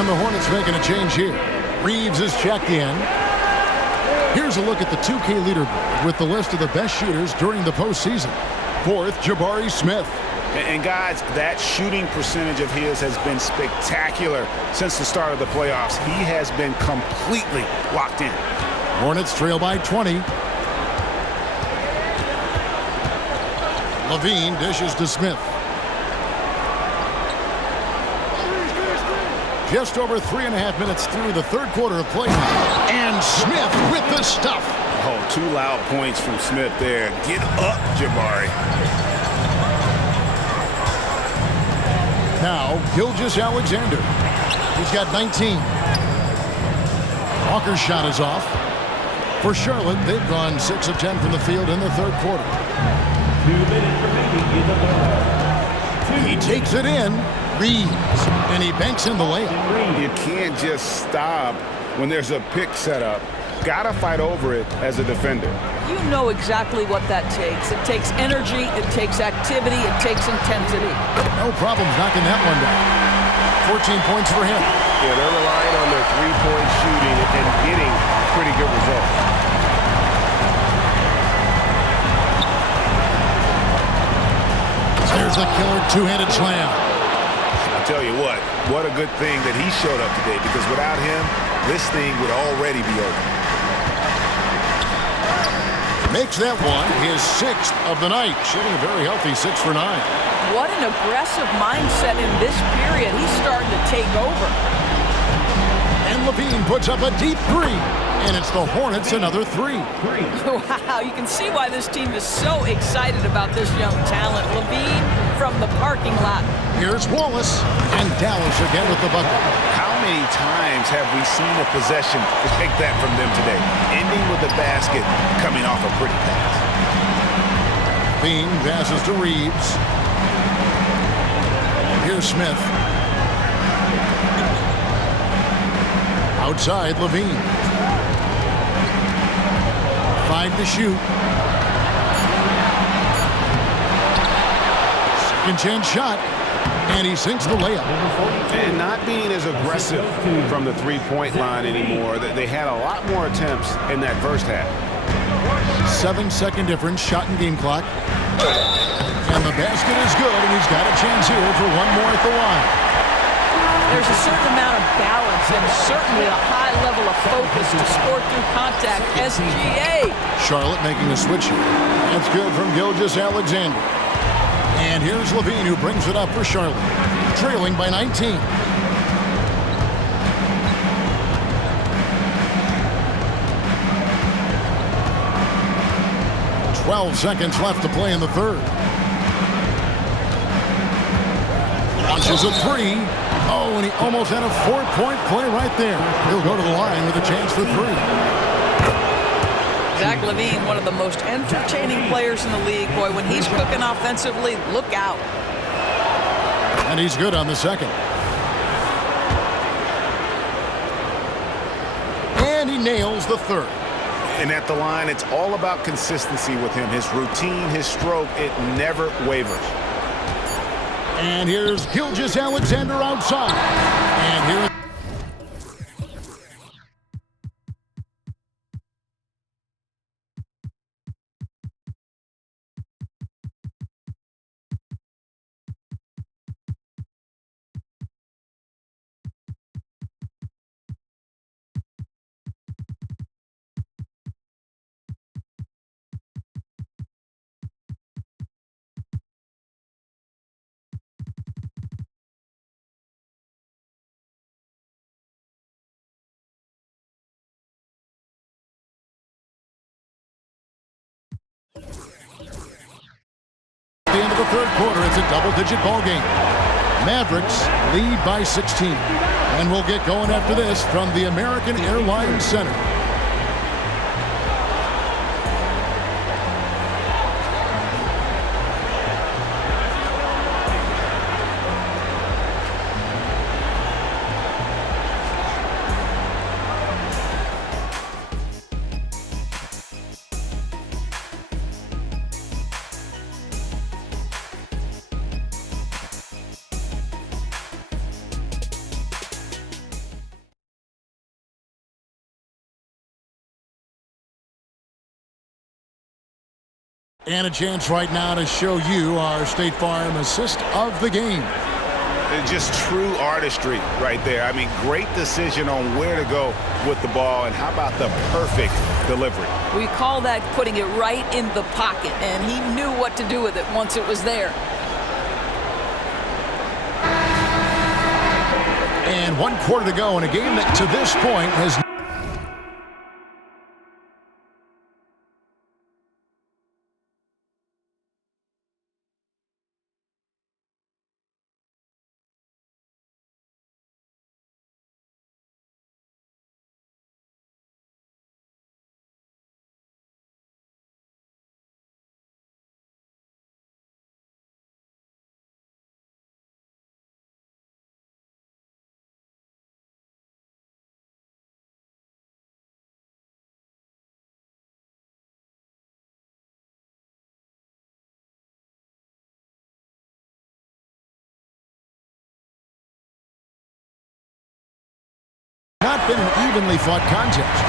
And the Hornets making a change here. Reeves is checked in. Here's a look at the 2K leaderboard with the list of the best shooters during the postseason. Fourth, Jabari Smith. And guys, that shooting percentage of his has been spectacular since the start of the playoffs. He has been completely locked in. Hornets trail by 20. Levine dishes to Smith. Just over 3.5 minutes through the third quarter of play. And Smith with the stuff. Oh, 2 loud points from Smith there. Get up, Jabari. Now, Gilgeous-Alexander. He's got 19. Walker's shot is off. For Charlotte, they've gone 6 of 10 from the field in the third quarter. 2 minutes remaining in the third. He takes it in. Reeves, and he banks in the layup. You can't just stop when there's a pick set up. Gotta fight over it as a defender. You know exactly what that takes. It takes energy, it takes activity, it takes intensity. No problems knocking that one down. 14 points for him. Yeah, they're relying on their three-point shooting and getting pretty good results. There's a killer two-handed slam. I'll tell you what a good thing that he showed up today, because without him, this thing would already be over. Makes that one his 6th of the night, shooting a very healthy 6 for 9. What an aggressive mindset in this period. He's starting to take over. And Levine puts up a deep 3, and it's the Hornets another 3. Wow, you can see why this team is so excited about this young talent. Levine from the parking lot. Here's Wallace, and Dallas again with the bucket. How many times have we seen a possession like that from them today, ending with a basket coming off a pretty pass? Bean passes to Reeves. Here's Smith. Outside, Levine. 5 to shoot. Second chance shot. And he sinks the layup. And not being as aggressive from the three-point line anymore. They had a lot more attempts in that first half. 7-second difference, shot and game clock. And the basket is good, and he's got a chance here for one more at the line. There's a certain amount of balance and certainly a high level of focus to score through contact. SGA. Charlotte making a switch here. That's good from Gilgeous-Alexander. And here's Levine, who brings it up for Charlotte, trailing by 19. Twelve seconds left to play in the third. Launches a 3. Oh, and he almost had a 4-point play right there. He'll go to the line with a chance for 3. Zach LaVine, one of the most entertaining players in the league. Boy, when he's cooking offensively, look out. And he's good on the second. And he nails the third. And at the line, it's all about consistency with him. His routine, his stroke, it never wavers. And here's Gilgeous-Alexander outside. And here. At the end of the third quarter, it's a double-digit ball game. Mavericks lead by 16. And we'll get going after this from the American Airlines Center. And a chance right now to show you our State Farm assist of the game. Just true artistry right there. I mean, great decision on where to go with the ball, and how about the perfect delivery? We call that putting it right in the pocket, and he knew what to do with it once it was there. And 1 quarter to go in a game that to this point has not been an evenly fought contest.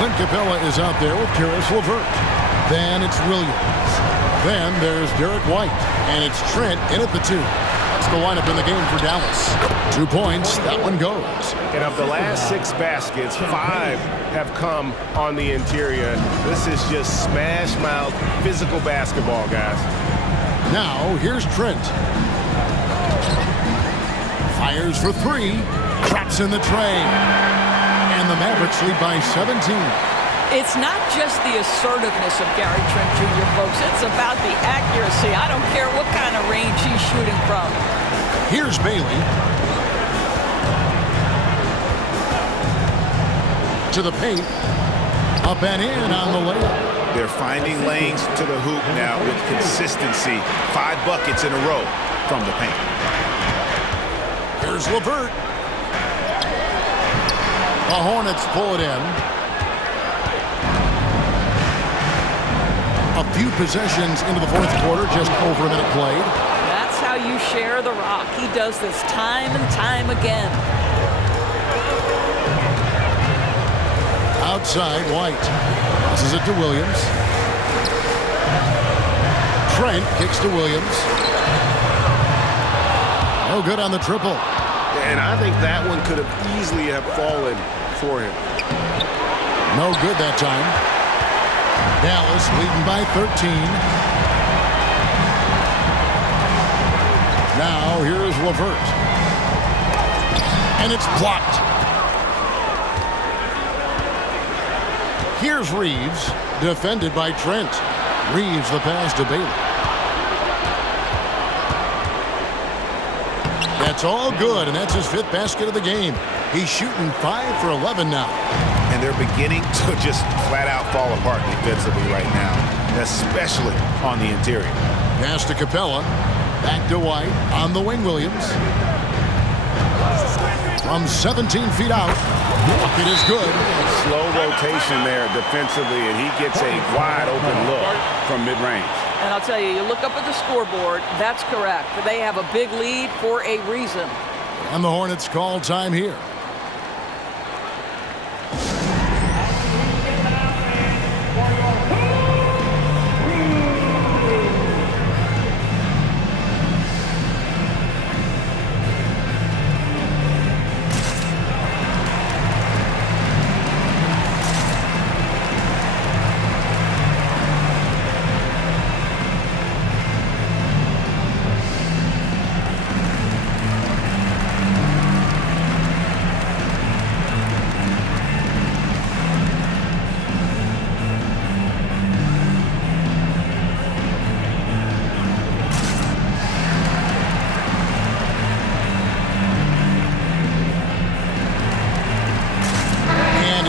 Clint Capella is out there with Karis LeVert. Then it's Williams. Then there's Derek White. And it's Trent in at the 2. That's the lineup in the game for Dallas. 2 points. That one goes. And of the last 6 baskets, 5 have come on the interior. This is just smash mouth physical basketball, guys. Now here's Trent. Fires for 3. Traps in the tray. And the Mavericks lead by 17. It's not just the assertiveness of Gary Trent Jr., folks. It's about the accuracy. I don't care what kind of range he's shooting from. Here's Bailey. To the paint. Up and in on the layup. They're finding lanes to the hoop now with consistency. 5 buckets in a row from the paint. Here's LeVert. The Hornets pull it in. A few possessions into the 4th quarter, just over a minute played. That's how you share the rock. He does this time and time again. Outside, White. Passes it to Williams. Trent kicks to Williams. No good on the triple. And I think that one could have easily have fallen for him. No good that time. Dallas leading by 13. Now here's LeVert. And it's blocked. Here's Reeves, defended by Trent. Reeves the pass to Bailey. That's all good, and that's his 5th basket of the game. He's shooting 5 for 11 now. And they're beginning to just flat out fall apart defensively right now, especially on the interior. Pass to Capella. Back to White on the wing, Williams. From 17 feet out. Bucket is good. Slow rotation there defensively, and he gets a wide open look from mid-range. And I'll tell you, you look up at the scoreboard, that's correct. They have a big lead for a reason. And the Hornets call time here.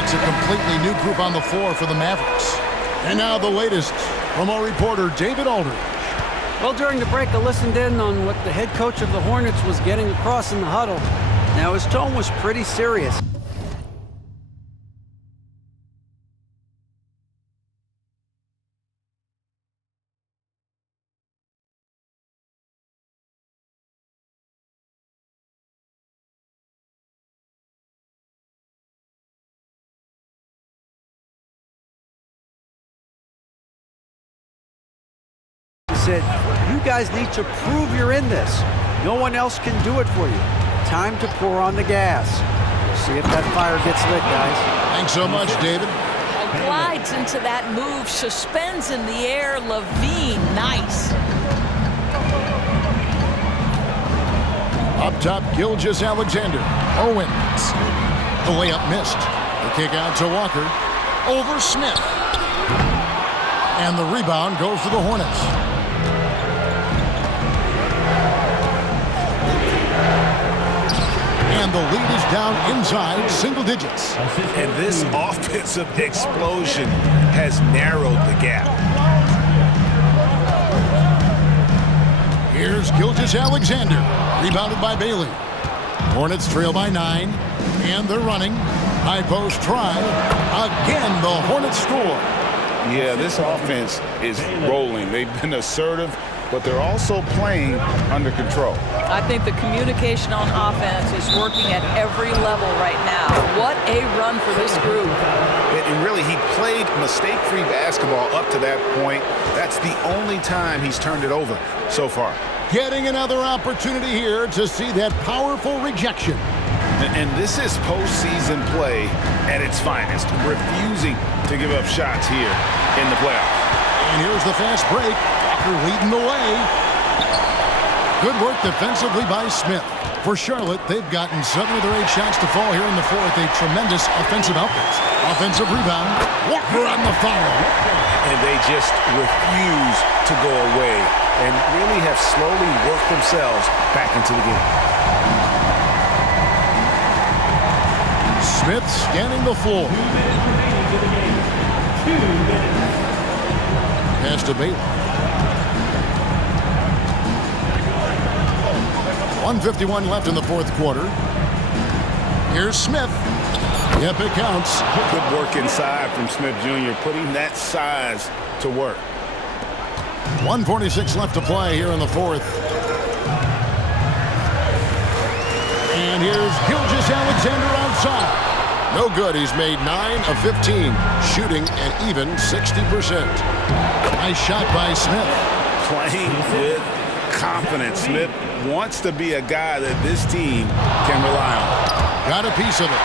It's a completely new group on the floor for the Mavericks. And now the latest from our reporter, David Aldridge. Well, during the break, I listened in on what the head coach of the Hornets was getting across in the huddle. Now, his tone was pretty serious. said, you guys need to prove you're in this. No one else can do it for you. Time to pour on the gas. We'll see if that fire gets lit, guys. Thanks so much, David. Glides into that move, suspends in the air. Levine, nice. Up top, Gilgeous-Alexander. Owens. The layup missed. The kick out to Walker. Over Smith. And the rebound goes to the Hornets. And the lead is down inside single digits. And this offensive explosion has narrowed the gap. Here's Gilgeous-Alexander. Rebounded by Bailey. Hornets trail by 9. And they're running. High post try. Again, the Hornets score. Yeah, this offense is rolling. They've been assertive, but they're also playing under control. I think the communication on offense is working at every level right now. What a run for this group. And really, he played mistake-free basketball up to that point. That's the only time he's turned it over so far. Getting another opportunity here to see that powerful rejection. And this is postseason play at its finest, refusing to give up shots here in the playoffs. And here's the fast break. Walker leading the way. Good work defensively by Smith. For Charlotte, they've gotten 7 of their 8 shots to fall here in the fourth. A tremendous offensive outburst. Offensive rebound. Walker on the foul. And they just refuse to go away and really have slowly worked themselves back into the game. Smith scanning the floor. 2 minutes remaining in the game. 2 minutes. Pass to Bailey. 1:51 left in the fourth quarter. Here's Smith. Yep, it counts. Good work inside from Smith Jr., putting that size to work. 1:46 left to play here in the fourth. And here's Gilgeous-Alexander outside. No good. He's made 9 of 15, shooting an even 60%. Nice shot by Smith. Playing with confidence. Smith wants to be a guy that this team can rely on. Got a piece of it.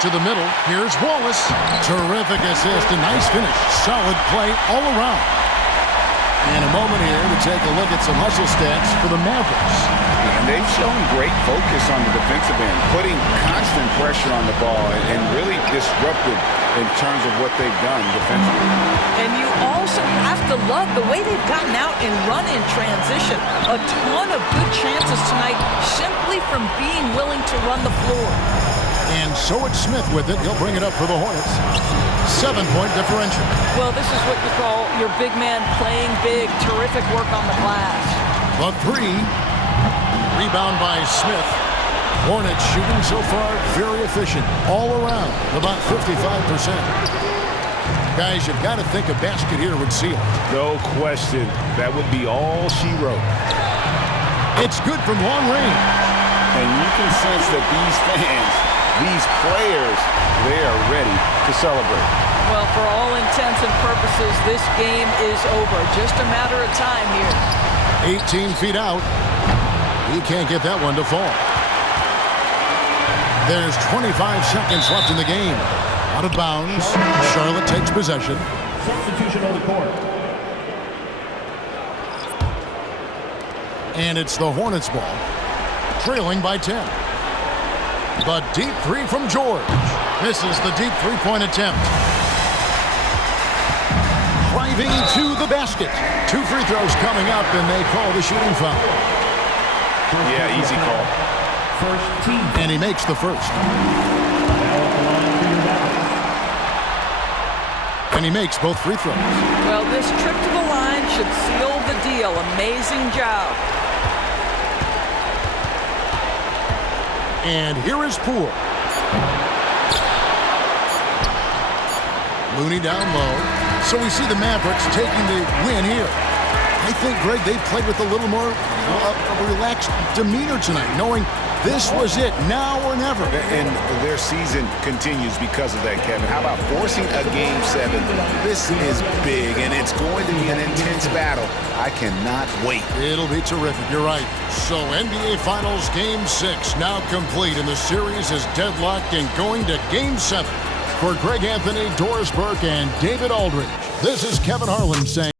To the middle. Here's Wallace. Terrific assist. A nice finish. Solid play all around. And a moment here to take a look at some hustle stats for the Mavericks. And they've shown great focus on the defensive end, putting constant pressure on the ball and really disrupted in terms of what they've done defensively. And you also have to love the way they've gotten out and run in transition. A ton of good chances tonight simply from being willing to run the floor. And so it's Smith with it. He'll bring it up for the Hornets. 7-point differential. Well, this is what you call your big man playing big. Terrific work on the glass. The 3. Rebound by Smith. Hornets shooting so far very efficient all around, about 55%. Guys, you've got to think a basket here would seal. No question. That would be all she wrote. It's good from long range. And you can sense that these fans, these players, they are ready to celebrate. Well, for all intents and purposes, this game is over. Just a matter of time here. 18 feet out. He can't get that one to fall. There's 25 seconds left in the game. Out of bounds. Charlotte takes possession. Substitution on the court. And it's the Hornets ball. Trailing by 10. The deep 3 from George. Misses the deep 3-point attempt. Driving to the basket. 2 free throws coming up, and they call the shooting foul. Yeah, easy call. First team. And he makes the first. And he makes both free throws. Well, this trip to the line should seal the deal. Amazing job. And here is Poole. Looney down low. So we see the Mavericks taking the win here. I think, Greg, they played with a little more relaxed demeanor tonight, knowing this was it, now or never. And their season continues because of that, Kevin. How about forcing a Game 7? This is big, and it's going to be an intense battle. I cannot wait. It'll be terrific. You're right. So NBA Finals Game 6 now complete, and the series is deadlocked and going to Game 7. For Greg Anthony, Doris Burke, and David Aldridge, this is Kevin Harlan saying...